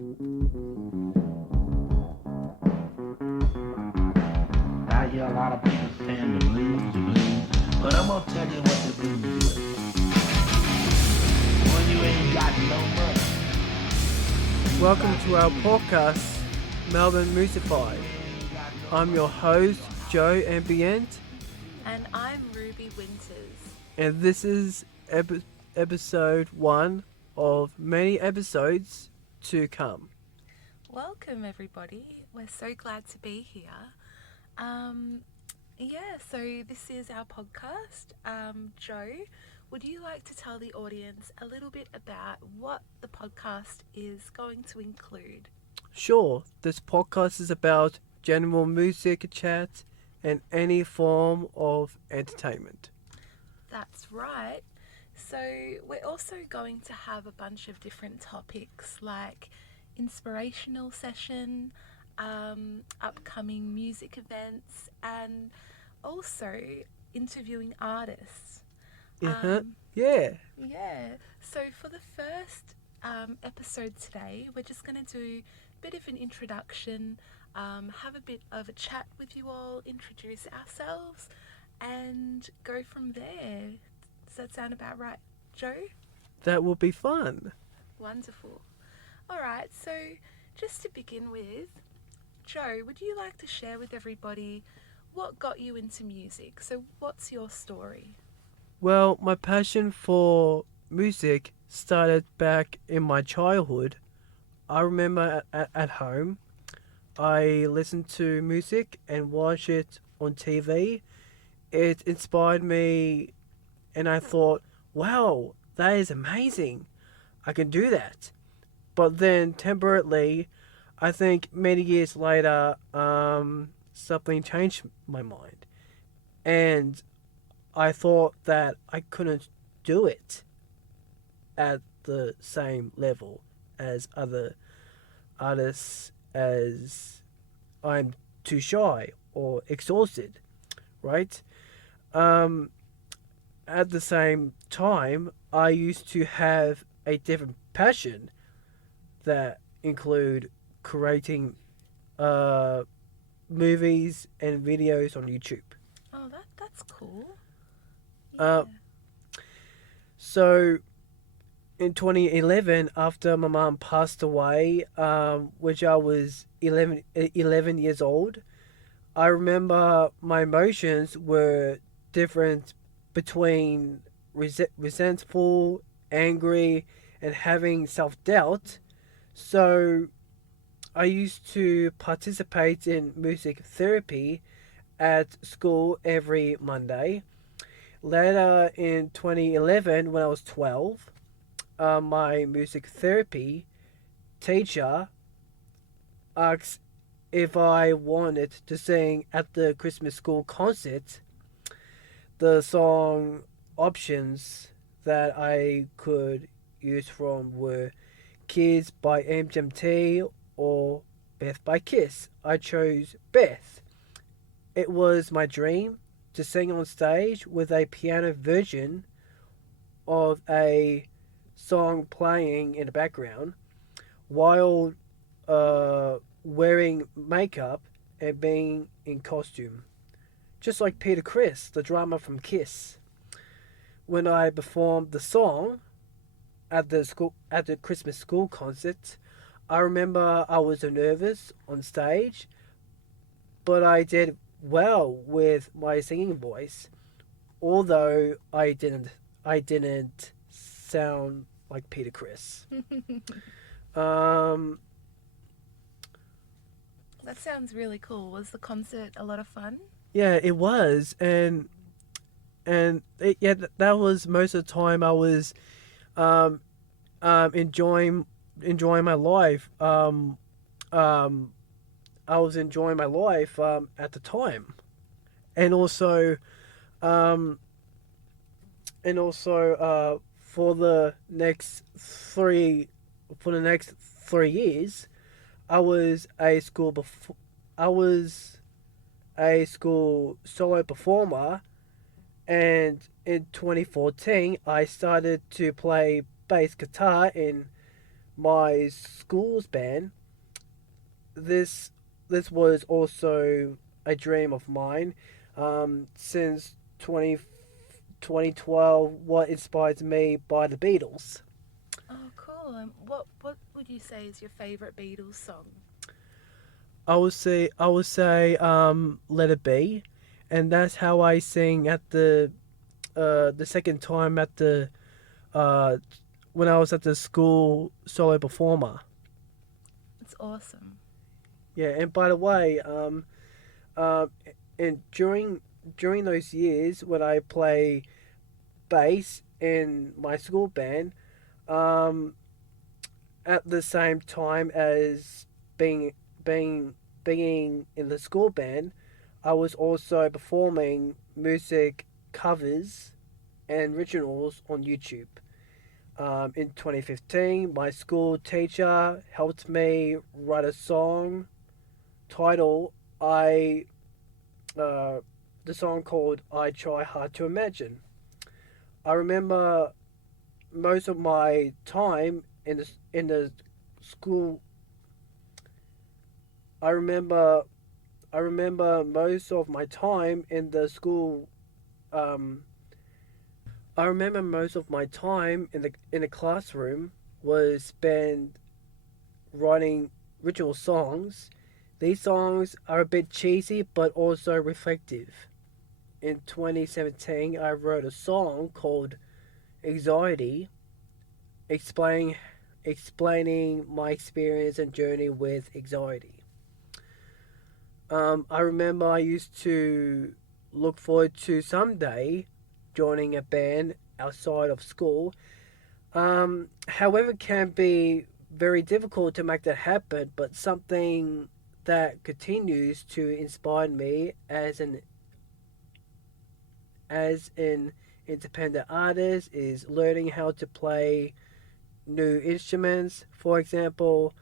I hear a lot of people saying the blues, but I'm gonna tell you what the blues is. When you ain't got no money. Welcome to our podcast, Melbourne Musify. I'm your host, Joe Ambient, And I'm Ruby Winters. and this is episode 1 of many episodes to come. Welcome, everybody. We're so glad to be here. So this is our podcast. Joe, would you like to tell the audience a little bit about what the podcast is going to include? Sure, this podcast is about general music chat and any form of entertainment. That's right. So we're also going to have a bunch of different topics like inspirational session, upcoming music events, and also interviewing artists. Yeah. Yeah. So for the first episode today, we're just going to do a bit of an introduction, have a bit of a chat with you all, introduce ourselves, and go from there. Does that sound about right, Joe? That will be fun. Wonderful. All right, so just to begin with, Joe, would you like to share with everybody what got you into music? So what's your story? Well, my passion for music started back in my childhood. I remember at home, I listened to music and watched it on TV. It inspired me, and I thought, wow, that is amazing. I can do that. But then temporarily, I think many years later, something changed my mind. And I thought that I couldn't do it at the same level as other artists, as I'm too shy or exhausted, right? At the same time, I used to have a different passion that include creating movies and videos on YouTube. Oh, that's cool. Uh, So in 2011, after my mom passed away, which I was 11 years old, I remember my emotions were different between resentful, angry, and having self-doubt. So I used to participate in music therapy at school every Monday. Later in 2011, when I was 12, my music therapy teacher asked if I wanted to sing at the Christmas school concert. The song options that I could use from were Kids by MGMT or Beth by Kiss. I chose Beth. It was my dream to sing on stage with a piano version of a song playing in the background while wearing makeup and being in costume. Just like Peter Criss, the drummer from Kiss. When I performed the song at the Christmas school concert, I remember I was nervous on stage, but I did well with my singing voice, although I didn't sound like Peter Criss. That sounds really cool. Was the concert a lot of fun? Yeah, it was, and that was most of the time I was enjoying my life. I was enjoying my life at the time, and also for the next 3 years, I was a school solo performer, and in 2014 I started to play bass guitar in my school's band, this this was also a dream of mine. Since 2012, what inspired me by the Beatles. Oh, cool. And what would you say is your favorite Beatles song? I would say Let It Be, and that's how I sing at the second time at the uh when I was at the school solo performer. It's awesome. Yeah, and by the way, uh, and during those years when I play bass in my school band, um, at the same time as being being being in the school band, I was also performing music covers and originals on YouTube. In 2015, my school teacher helped me write a song title I uh, the song called "I Try Hard to Imagine." I remember most of my time in the school. I remember I remember most of my time in the school. Um, I remember most of my time in the classroom was spent writing ritual songs. These songs are a bit cheesy but also reflective. In 2017, I wrote a song called Anxiety, explaining explaining my experience and journey with anxiety. I remember I used to look forward to someday joining a band outside of school. However, it can be very difficult to make that happen, but something that continues to inspire me as an independent artist is learning how to play new instruments. For example,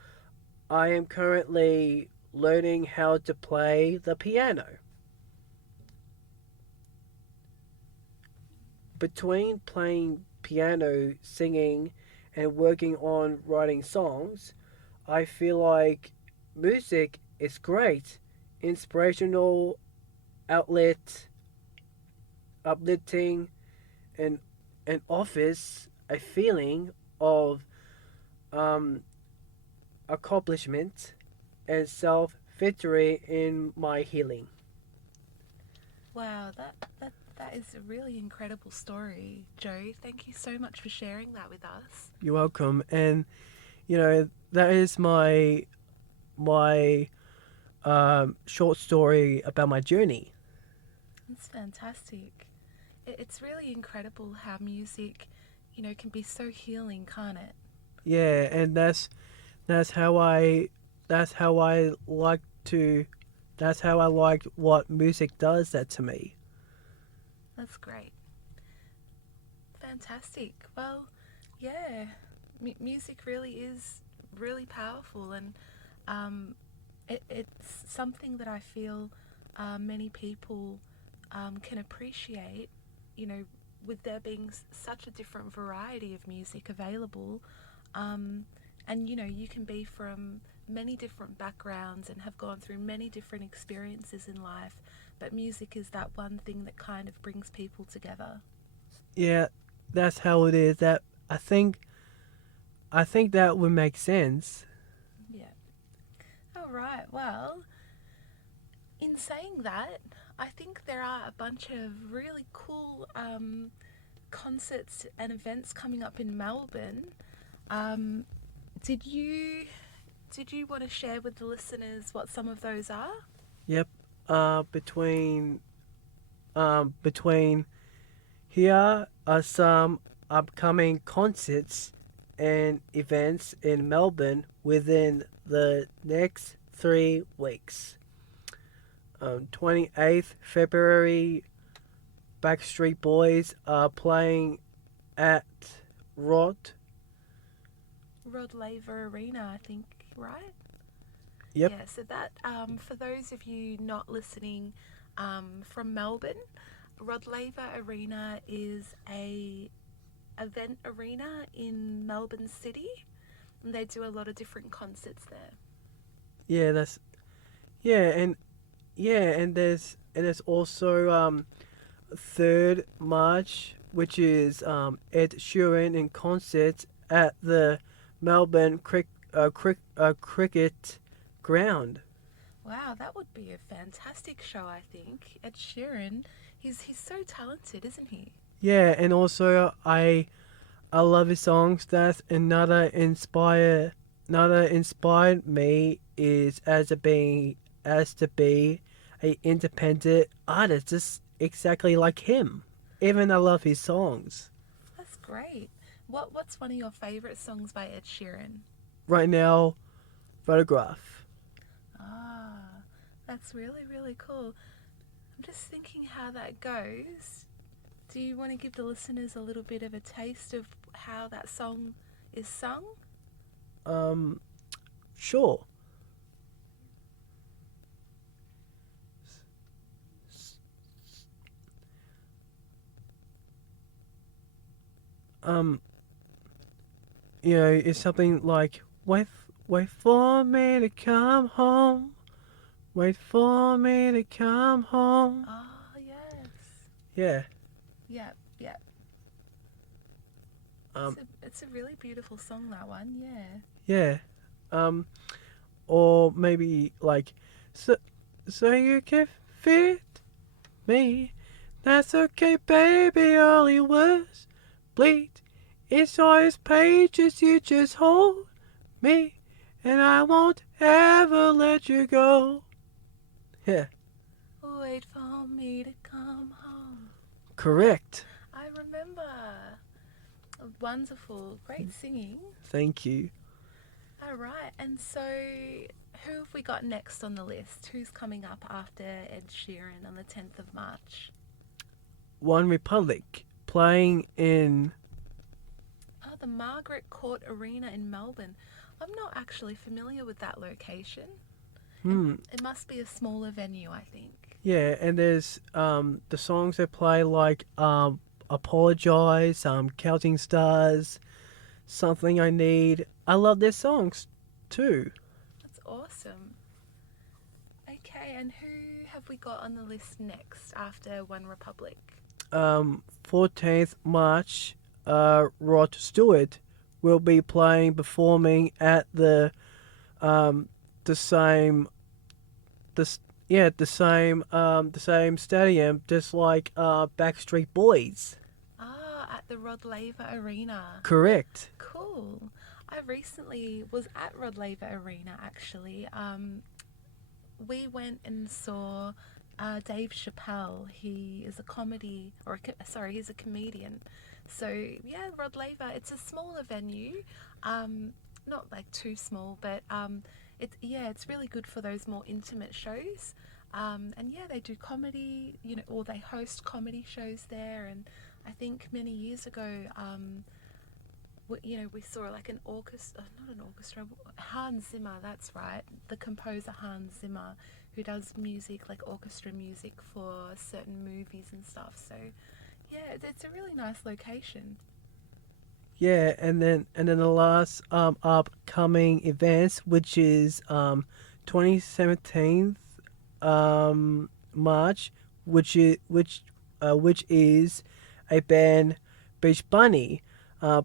I am currently learning how to play the piano. Between playing piano, singing, and working on writing songs, I feel like music is great, inspirational outlet, uplifting, and offers a feeling of um, accomplishment and self victory in my healing. Wow, that is a really incredible story, Joe. Thank you so much for sharing that with us. You're welcome, and that is my short story about my journey. It's fantastic. It's really incredible how music, can be so healing, can't it? Yeah, and that's how I that's how I like to that's how I like what music does that to me. That's great. Fantastic. Well, yeah, music really is really powerful, and um, it's something that I feel many people can appreciate, you know, with there being such a different variety of music available. Um, and, you can be from many different backgrounds and have gone through many different experiences in life, but music is that one thing that kind of brings people together. Yeah, that's how it is. That I think that would make sense. Yeah. All right. Well, in saying that, I think there are a bunch of really cool concerts and events coming up in Melbourne. Um, did you want to share with the listeners what some of those are? Yep. Between here are some upcoming concerts and events in Melbourne within the next 3 weeks. 28th February, Backstreet Boys are playing at Rod. Rod Laver Arena, I think, right? Yep. Yeah, so that, for those of you not listening from Melbourne, Rod Laver Arena is a event arena in Melbourne City. And they do a lot of different concerts there. Yeah, that's yeah, and there's also 3rd March, which is Ed Sheeran in concert at the Melbourne cricket ground. Wow, that would be a fantastic show, I think. Ed Sheeran, he's so talented, isn't he? Yeah, and also I love his songs. That's another inspired me is as to be a independent artist, just exactly like him. Even I love his songs. That's great. What's one of your favorite songs by Ed Sheeran? Right now, Photograph. Ah, that's really, really cool. I'm just thinking how that goes. Do you want to give the listeners a little bit of a taste of how that song is sung? Sure. Um, it's something like wait for me to come home. Wait for me to come home. Oh, yes. Yeah. Yep, yep. Um, It's a really beautiful song, that one, yeah. yeah. Um, or maybe like, so, so you can fit me. That's okay, baby. All he was bleed. It's all his pages. You just hold me, and I won't ever let you go. Yeah, Wait for me to come home. correct. I remember. Wonderful. Great singing. Thank you. All right. And so, who have we got next on the list? Who's coming up after Ed Sheeran on the 10th of March? One Republic playing in. Oh, the Margaret Court Arena in Melbourne. I'm not actually familiar with that location. It must be a smaller venue, I think. Yeah, and there's the songs they play like Apologize, Counting Stars, Something I Need. I love their songs too. That's awesome. Okay, and who have we got on the list next after One Republic? 14th March, Rod Stewart will be performing at the same the same stadium, just like Backstreet Boys. Ah, at the Rod Laver Arena. Correct. Cool. I recently was at Rod Laver Arena actually. We went and saw Dave Chappelle. He is a comedy, he's a comedian. So yeah, Rod Laver. It's a smaller venue, not like too small, but it's really good for those more intimate shows. And yeah, they do comedy, or they host comedy shows there. And I think many years ago, we saw like an orchestra, not an orchestra, Hans Zimmer, that's right, the composer Hans Zimmer, who does music, like orchestra music for certain movies and stuff. So yeah, it's a really nice location. Yeah, and then the last upcoming events, which is 2017 March, which is a band Beach Bunny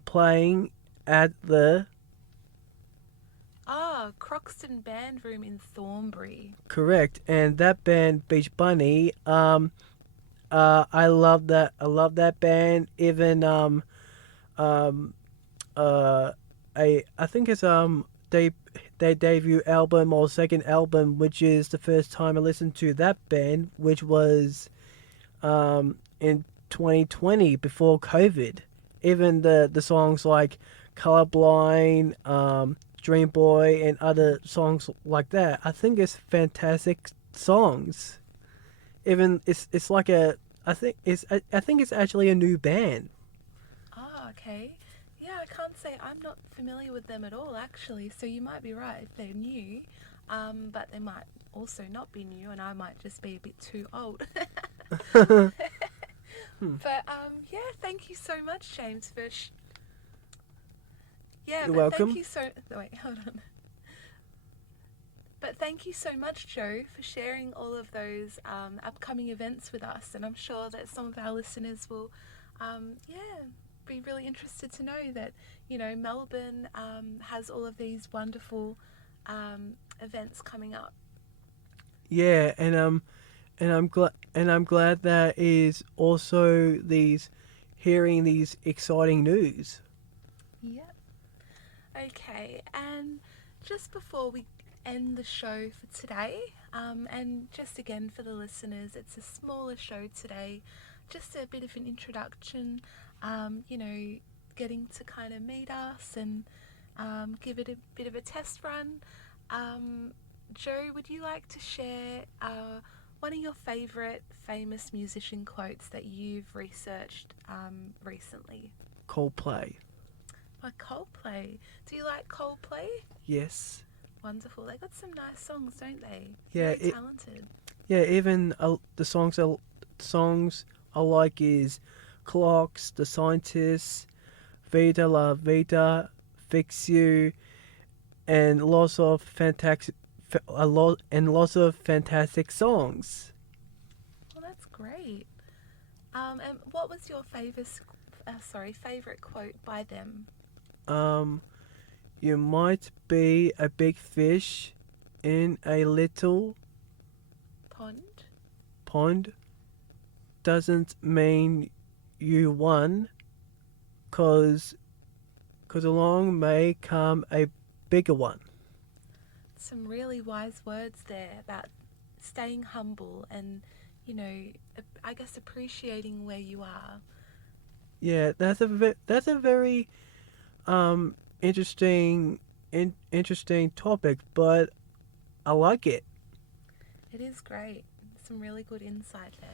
playing at the Croxton Band Room in Thornbury. correct, and that band Beach Bunny I love that band. Even I think it's their debut album or second album, which is the first time I listened to that band, which was in 2020 before COVID. Even the songs like Colorblind, Dream Boy, and other songs like that, I think it's fantastic songs. Even it's like I think it's actually a new band. Oh, okay. Yeah, I can't say I'm not familiar with them at all, actually. So you might be right if they're new, but they might also not be new, and I might just be a bit too old. But yeah, thank you so much, James, for Yeah, You're but welcome. thank you so. Wait, hold on. But thank you so much, Joe, for sharing all of those upcoming events with us, and I'm sure that some of our listeners will, be really interested to know that Melbourne has all of these wonderful events coming up. Yeah, and I'm glad that is also these hearing these exciting news. Yep. Okay, and just before we end the show for today, and just again for the listeners, it's a smaller show today, just a bit of an introduction, getting to kind of meet us and give it a bit of a test run. Joe, would you like to share one of your favourite famous musician quotes that you've researched recently? Coldplay. Like Coldplay. Do you like Coldplay? Yes. Wonderful. They got some nice songs, don't they? Yeah. Very talented. Even the songs I like is Clocks, The Scientists, Vida La Vida, Fix You, and lots of fantastic songs. Well, that's great. And what was your favorite quote by them? You might be a big fish in a little pond. Doesn't mean you won, 'cause along may come a bigger one. Some really wise words there about staying humble and, I guess appreciating where you are. Yeah, that's a very interesting interesting topic, but I like it. It is great. Some really good insight there.